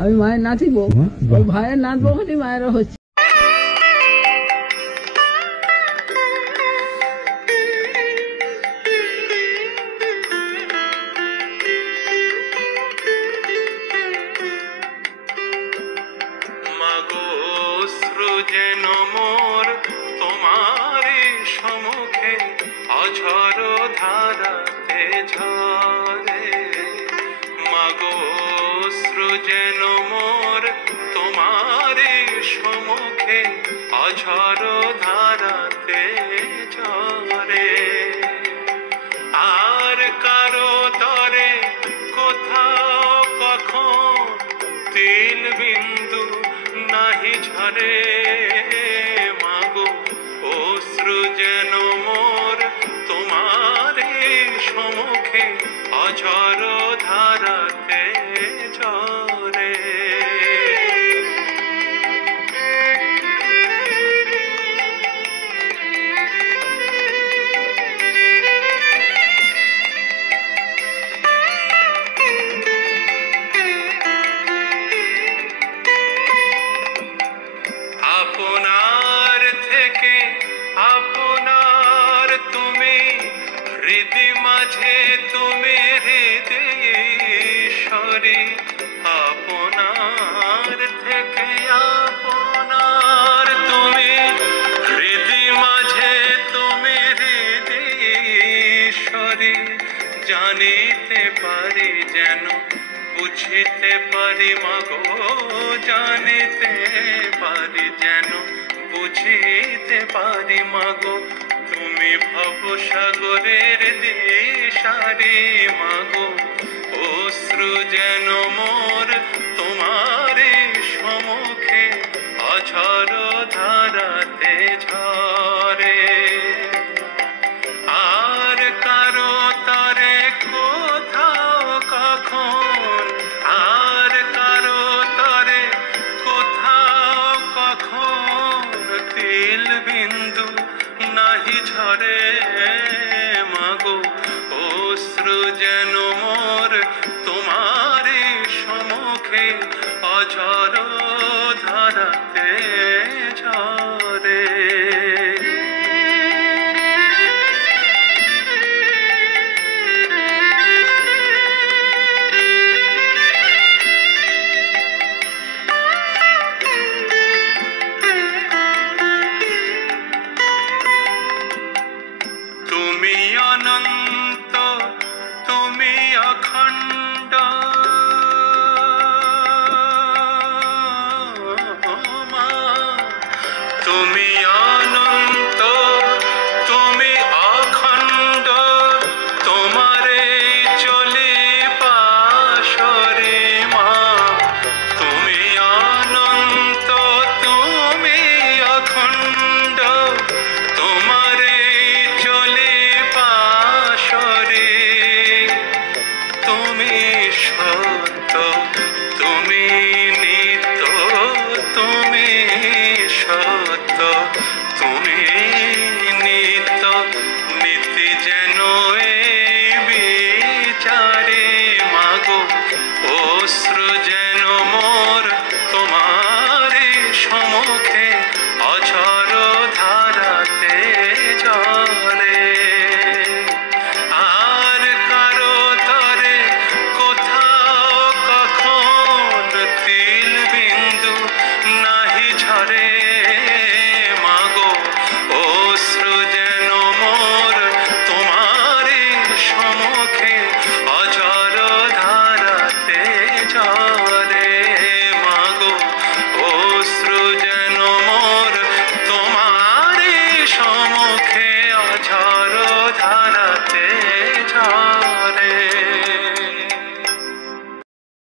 আমি মায়ের নাতি বউ, ওই ভাইয়ের নাত বউখানি মায়েরা হচ্ছে। যেন মোর তোমারি সম্মুখে অঝর ধারাতে ঝরে, মাগো সৃজন মোর তোমারি সম্মুখে অঝর ধারাতে ঝরে। আর কারো তরে কোথাও কখন তিল বিন্দু নাহি ঝরে, মাগো অশ্রু যেন মোর তোমারি সম্মুখে অঝর ধারাতে ঝরে। আপনার থেকে আপনার তুমি, হৃদি মাঝে তুমি হৃদয়েশ্বরী। আপনার থেকে আপনার তুমি, হৃদি মাঝে তুমি হৃদয়েশ্বরী। জানিতে পারি যেন বুঝিতে পারি মাগো, জানিতে পারি যেন বুঝিতে পারি মাগো, তুমি ভবসাগরের দিশারি। মাগো অশ্রু যেন মোর তোমারি সম্মুখে অঝর ধারাতে ঝরে। আর কারো তরে কোথাও কখন, আর কারো তরে কোথাও কখন তিল বিন্দু নাহি ঝরে, মাগো অশ্রু যেন মোর তোমারি সম্মুখে অঝর ধারাতে ঝরে। তুমি অনন্ত, তুমি অখণ্ড, তুমি অনন্ত, তুমি অখণ্ড, তোমারে চলে পাশরে মা। তুমি অনন্ত, তুমি অখণ্ড, তোমারে চলে পাশরে। তুমি সত্য, তুমি নিত্য, তুমি সত্য, তুমি নিত্য, নীতি যেন এই বিচারে। মাগো অশ্রু যেন মোর তোমারি সম্মুখে অঝর ধারাতে ঝরে। আর কারো তরে কোথাও কখন তিল বিন্দু নাহি ঝরে, মাগো অশ্রু যেন মোর তোমারি সম্মুখে অঝর ধারাতে ঝরে। মাগো অশ্রু যেন মোর তোমারি সম্মুখে